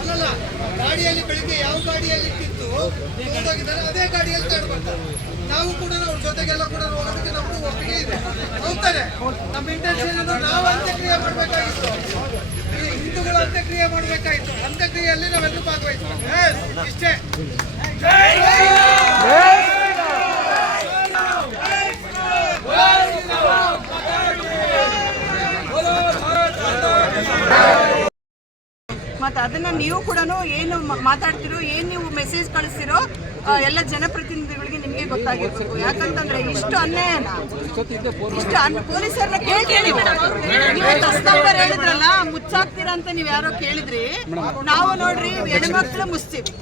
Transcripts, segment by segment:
ಅಲ್ಲಲ್ಲ, ಗಾಡಿಯಲ್ಲಿ ಬೆಳಿಗ್ಗೆ ಯಾವ ಗಾಡಿಯಲ್ಲಿ ಇಟ್ಟಿತ್ತು ಹೋಗಿದ್ದಾರೆ ಅದೇ ಗಾಡಿಯಲ್ಲಿ ತಗೊಂಡ್ಬರ್ತಾರೆ. ನಾವು ಕೂಡ ಅವ್ರ ಜೊತೆಗೆಲ್ಲ ಕೂಡ ಹೋಗೋದಕ್ಕೆ ನಮ್ದು ಒಪ್ಪಿಗೆ ಇದೆ. ಹೋಗ್ತಾರೆ. ನಮ್ಮ ಇಂಟೆನ್ಷನ್ ನಾವು ಅಂತ್ಯಕ್ರಿಯೆ ಮಾಡಬೇಕಾಗಿತ್ತು, ಹಿಂದೂಗಳು ಅಂತ್ಯಕ್ರಿಯೆ ಮಾಡಬೇಕಾಗಿತ್ತು. ಅಂತ್ಯಕ್ರಿಯೆಯಲ್ಲಿ ನಾವೆಲ್ಲರೂ ಭಾಗವಹಿಸ್ಬೇಕು. ಇಷ್ಟೇ. ಮತ್ತು ಅದನ್ನು ನೀವು ಕೂಡ ಏನು ಮಾತಾಡ್ತಿರೋ, ಏನು ನೀವು ಮೆಸೇಜ್ ಕಳಿಸ್ತಿರೋ ಎಲ್ಲ ಜನಪ್ರತಿನಿಧಿಗಳಿಗೆ ನಿಮಗೆ ಗೊತ್ತಾಗಿರ್ಬೇಕು. ಯಾಕಂತಂದ್ರೆ ಇಷ್ಟು ಅನ್ಯಾಯನ, ಪೊಲೀಸರನ್ನ ಕೇಳಿ ನಂಬರ್ ಹೇಳಿದ್ರಲ್ಲ, ಮುಚ್ಚಾಕ್ತೀರಾ ಅಂತ ನೀವು ಯಾರೋ ಕೇಳಿದ್ರಿ. ನಾವು ನೋಡ್ರಿ ಹೆಣ್ಮಕ್ಳು ಮುಚ್ತೀವಿ.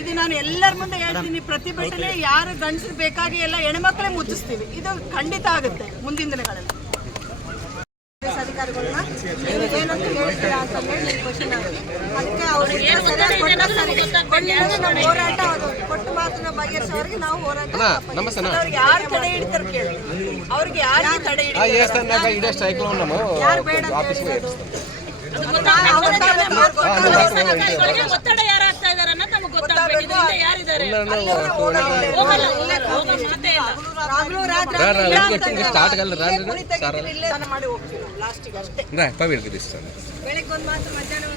ಇದು ನಾನು ಎಲ್ಲರ ಮುಂದೆ ಹೇಳ್ತೀನಿ, ಪ್ರತಿಭಟನೆ ಯಾರು ಗಂಡಸರು ಬೇಕಾಗಿ ಎಲ್ಲ ಹೆಣ್ಮಕ್ಳೇ ಮುಚ್ಚಿಸ್ತೀವಿ. ಇದು ಖಂಡಿತ ಆಗುತ್ತೆ ಮುಂದಿನ ದಿನಗಳಲ್ಲಿ. ಅಧಿಕಾರಿಗಳನ್ನ ನೀವು ಏನಂತ ಹೇಳ್ತೀರಾ ಅಂತ ಹೇಳಿ ಕ್ವಶನ್ ಆಗುತ್ತೆ. ಅದಕ್ಕೆ ಅವ್ರಿಗೆ ನಮ್ಮ ಹೋರಾಟ ಕೊಟ್ಟು ಮಾತನ್ನ ಬಗೆಹರಿಸೋರಿಗೆ ನಾವು ಹೋರಾಟ. ಅವ್ರಿಗೆ ಯಾರು ತಡೆ ಹಿಡಿತಾರೆ ಕೇಳಿ, ಅವ್ರಿಗೆ ಯಾರು ತಡೆ ಯಾರು ಬೇಡ ಒತ್ತಡ ಯಾರಾಗ್ತಾ ಇದಾರೆ ಅನ್ನೋದು ನಮ್ಗೆ ಗೊತ್ತಾಗಬೇಕು. ಯಾರಿದ್ದಾರೆ ಮಾಡಿ ಹೋಗ್ತೀವಿ ಲಾಸ್ಟಿಗೆ ಅಷ್ಟೇ. ಬೆಳಿಗ್ಗೆ ಒಂದು ಮಾತ್ರ ಮಧ್ಯಾಹ್ನ